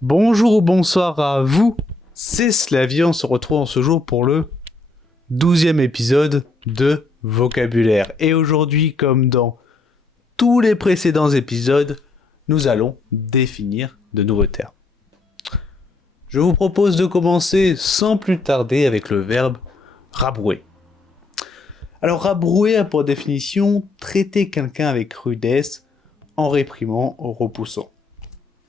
Bonjour ou bonsoir à vous, c'est Slavie, on se retrouve en ce jour pour le 12e épisode de Vocabulaire. Et aujourd'hui, comme dans tous les précédents épisodes, nous allons définir de nouveaux termes. Je vous propose de commencer sans plus tarder avec le verbe rabrouer. Alors rabrouer a pour définition traiter quelqu'un avec rudesse en réprimant, en repoussant.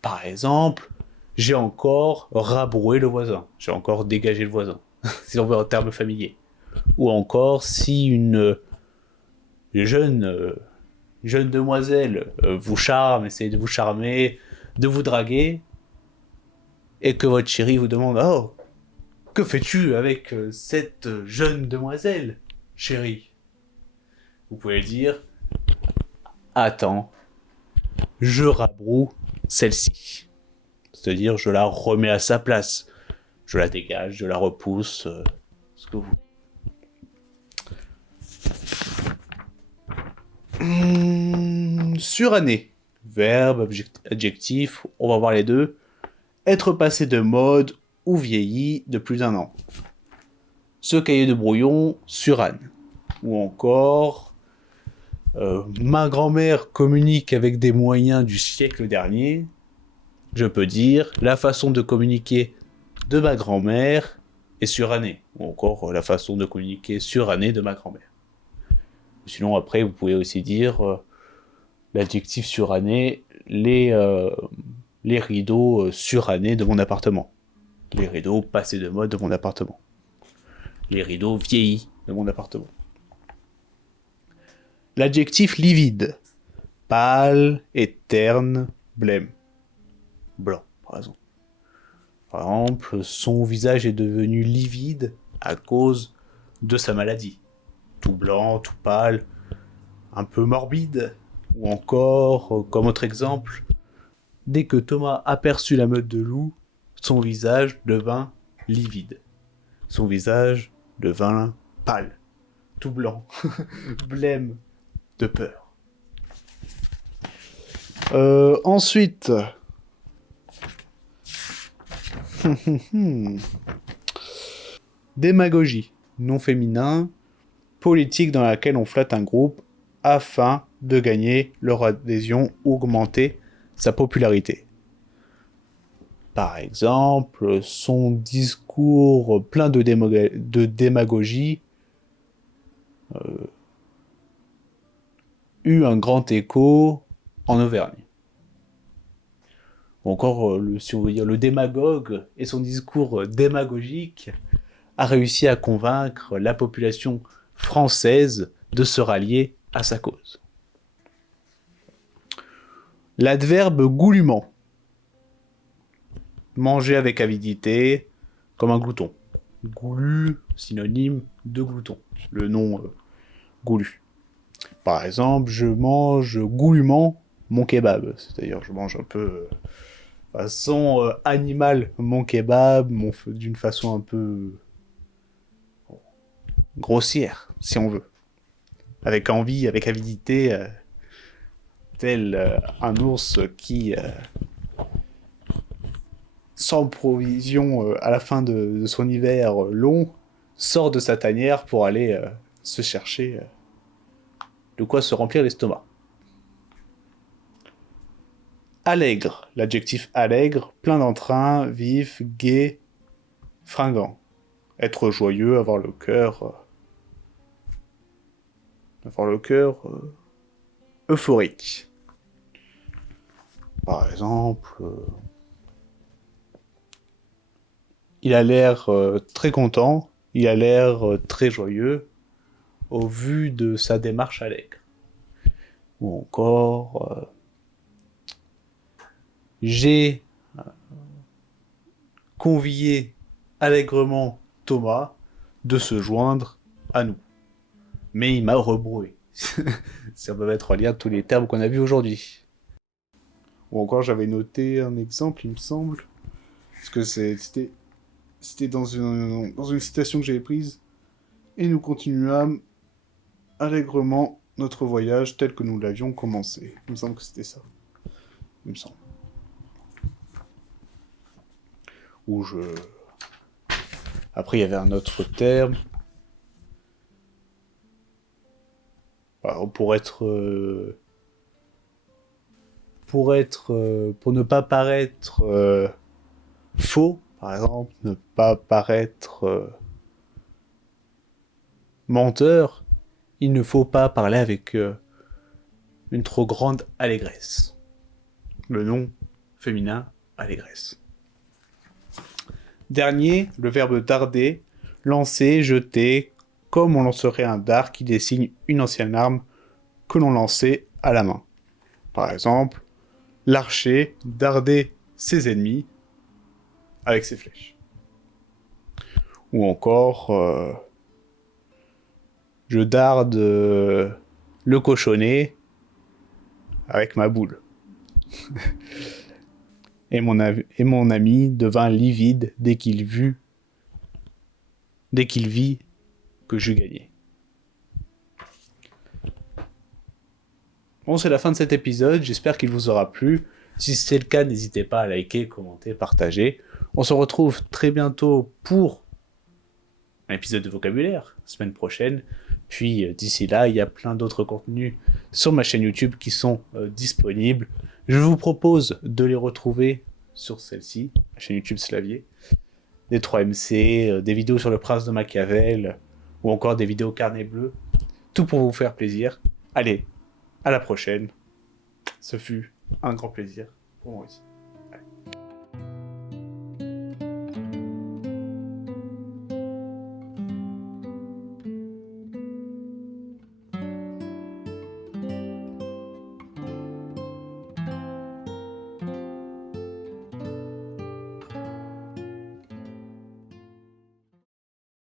Par exemple, j'ai encore rabroué le voisin, j'ai encore dégagé le voisin, si on veut en termes familiers. Ou encore, si une jeune demoiselle vous charme, essaie de vous charmer, de vous draguer, et que votre chéri vous demande « Oh, que fais-tu avec cette jeune demoiselle, chérie ?» Vous pouvez dire « Attends, je rabroue celle-ci. » C'est-à-dire, je la remets à sa place. Je la dégage, je la repousse, ce que vous... Suranné. Verbe, adjectif, on va voir les deux. Être passé de mode ou vieilli de plus d'un an. Ce cahier de brouillon, surane. Ou encore, ma grand-mère communique avec des moyens du siècle dernier. Je peux dire, la façon de communiquer de ma grand-mère est surannée. Ou encore, la façon de communiquer surannée de ma grand-mère. Sinon, après, vous pouvez aussi dire l'adjectif suranné, les rideaux surannés de mon appartement. Les rideaux passés de mode de mon appartement. Les rideaux vieillis de mon appartement. L'adjectif livide. Pâle, terne, blême. Blanc, par exemple. Par exemple, son visage est devenu livide à cause de sa maladie. Tout blanc, tout pâle, un peu morbide. Ou encore, comme autre exemple, dès que Thomas aperçut la meute de loups, son visage devint livide. Son visage devint pâle, tout blanc, blême de peur. Ensuite, démagogie, non féminin, politique dans laquelle on flatte un groupe afin de gagner leur adhésion ou augmenter sa popularité. Par exemple, son discours plein de démagogie eut un grand écho en Auvergne. Ou encore, si on veut dire, le démagogue et son discours démagogique a réussi à convaincre la population française de se rallier à sa cause. L'adverbe goulûment. Manger avec avidité, comme un glouton. Goulu, synonyme de glouton. Le nom goulu. Par exemple, je mange goulûment mon kebab. C'est-à-dire, je mange un peu façon animale mon kebab, d'une façon un peu grossière, si on veut. Avec envie, avec avidité, tel un ours qui, sans provision à la fin de son hiver long, sort de sa tanière pour aller se chercher de quoi se remplir l'estomac. Allègre, l'adjectif allègre, plein d'entrain, vif, gai, fringant. Être joyeux, avoir le cœur euphorique. Par exemple, il a l'air très content, il a l'air très joyeux au vu de sa démarche allègre. Ou encore, j'ai convié allègrement Thomas de se joindre à nous. Mais il m'a rebroué. Ça peut mettre en lien tous les termes qu'on a vus aujourd'hui. Ou encore, j'avais noté un exemple, il me semble, parce que c'était dans une citation que j'avais prise. Et nous continuâmes allègrement notre voyage tel que nous l'avions commencé. Il me semble que c'était ça. Il me semble. où je... Après, il y avait un autre terme. Alors, pour ne pas paraître faux, par exemple, ne pas paraître menteur, il ne faut pas parler avec une trop grande allégresse. Le nom féminin, allégresse. Dernier, le verbe darder, lancer, jeter, comme on lancerait un dard qui désigne une ancienne arme que l'on lançait à la main. Par exemple, l'archer dardait ses ennemis avec ses flèches. Ou encore, je darde le cochonnet avec ma boule. Et mon ami devint livide dès qu'il vit que j'eus gagné. Bon, c'est la fin de cet épisode, j'espère qu'il vous aura plu. Si c'est le cas, n'hésitez pas à liker, commenter, partager. On se retrouve très bientôt pour un épisode de vocabulaire, semaine prochaine. Puis d'ici là, il y a plein d'autres contenus sur ma chaîne YouTube qui sont disponibles. Je vous propose de les retrouver sur celle-ci, la chaîne YouTube Slavier. Des 3MC, des vidéos sur le prince de Machiavel, ou encore des vidéos carnet bleu. Tout pour vous faire plaisir. Allez, à la prochaine. Ce fut un grand plaisir pour moi aussi.